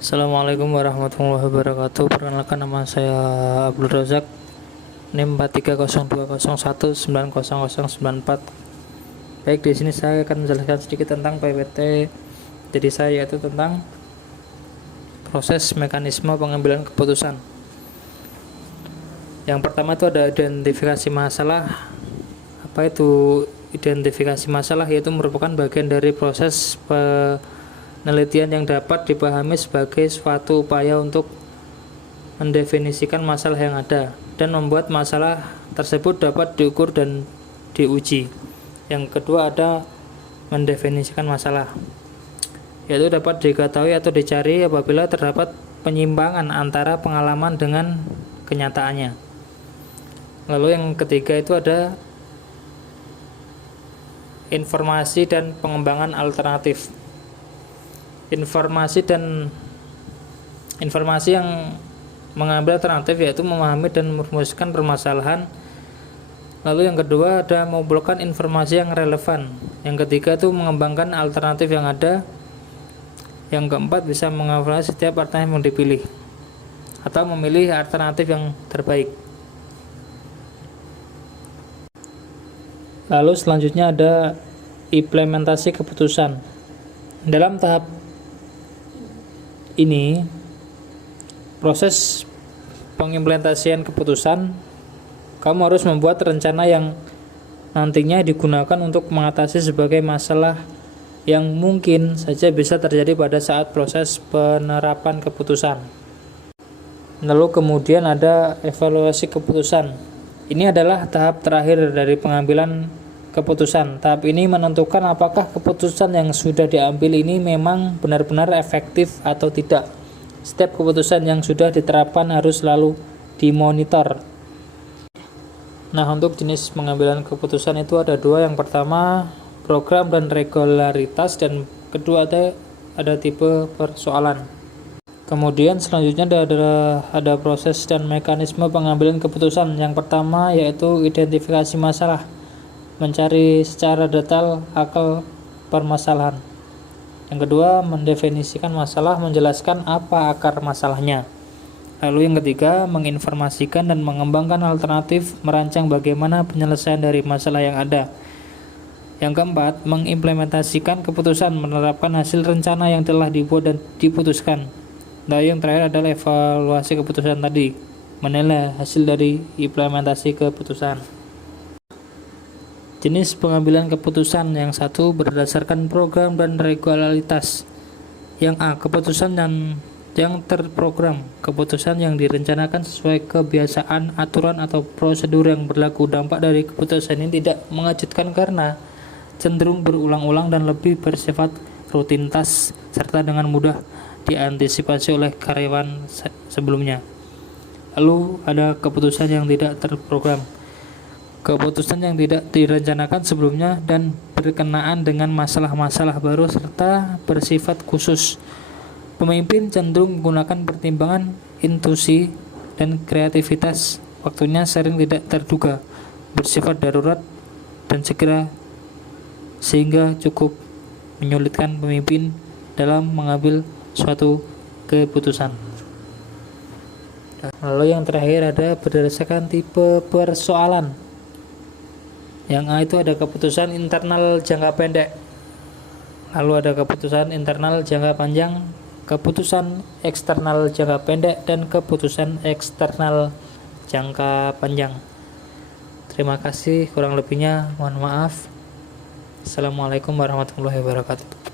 Assalamualaikum warahmatullahi wabarakatuh. Perkenalkan, nama saya Abdul Razak, NIM 430201900094. Baik, di sini saya akan menjelaskan sedikit tentang PPT jadi saya, yaitu tentang proses mekanisme pengambilan keputusan. Yang pertama itu ada identifikasi masalah. Apa itu identifikasi masalah? Yaitu merupakan bagian dari proses penelitian yang dapat dipahami sebagai suatu upaya untuk mendefinisikan masalah yang ada dan membuat masalah tersebut dapat diukur dan diuji. Yang kedua ada mendefinisikan masalah, yaitu dapat diketahui atau dicari apabila terdapat penyimpangan antara pengalaman dengan kenyataannya. Lalu yang ketiga itu ada informasi dan pengembangan alternatif. Informasi yang mengambil alternatif yaitu memahami dan merumuskan permasalahan. Lalu yang kedua ada mengumpulkan informasi yang relevan. Yang ketiga itu mengembangkan alternatif yang ada. Yang keempat bisa mengevaluasi setiap alternatif yang dipilih atau memilih alternatif yang terbaik. Lalu selanjutnya ada implementasi keputusan. Dalam tahap ini, proses pengimplementasian keputusan, kamu harus membuat rencana yang nantinya digunakan untuk mengatasi sebagai masalah yang mungkin saja bisa terjadi pada saat proses penerapan keputusan. Lalu kemudian ada evaluasi keputusan. Ini adalah tahap terakhir dari pengambilan keputusan. Tahap ini menentukan apakah keputusan yang sudah diambil ini memang benar-benar efektif atau tidak. Setiap keputusan yang sudah diterapkan harus selalu dimonitor. Nah, untuk jenis pengambilan keputusan itu ada dua. Yang pertama program dan regularitas, dan kedua ada tipe persoalan. Kemudian selanjutnya ada proses dan mekanisme pengambilan keputusan. Yang pertama yaitu identifikasi masalah, mencari secara detail akar permasalahan. Yang kedua mendefinisikan masalah, menjelaskan apa akar masalahnya. Lalu yang ketiga menginformasikan dan mengembangkan alternatif, merancang bagaimana penyelesaian dari masalah yang ada. Yang keempat mengimplementasikan keputusan, menerapkan hasil rencana yang telah dibuat dan diputuskan. Dan yang terakhir adalah evaluasi keputusan tadi, menilai hasil dari implementasi keputusan. Jenis pengambilan keputusan yang satu berdasarkan program dan regularitas. Yang A, keputusan yang terprogram, keputusan yang direncanakan sesuai kebiasaan, aturan atau prosedur yang berlaku. Dampak dari keputusan ini tidak mengejutkan karena cenderung berulang-ulang dan lebih bersifat rutinitas serta dengan mudah diantisipasi oleh karyawan sebelumnya. Lalu ada keputusan yang tidak terprogram, keputusan yang tidak direncanakan sebelumnya dan berkenaan dengan masalah-masalah baru serta bersifat khusus. Pemimpin cenderung menggunakan pertimbangan intuisi dan kreativitas. Waktunya sering tidak terduga, bersifat darurat dan segera, sehingga cukup menyulitkan pemimpin dalam mengambil suatu keputusan. Lalu yang terakhir ada berdasarkan tipe persoalan. Yang A itu ada keputusan internal jangka pendek, lalu ada keputusan internal jangka panjang, keputusan eksternal jangka pendek, dan keputusan eksternal jangka panjang. Terima kasih, kurang lebihnya mohon maaf. Assalamualaikum warahmatullahi wabarakatuh.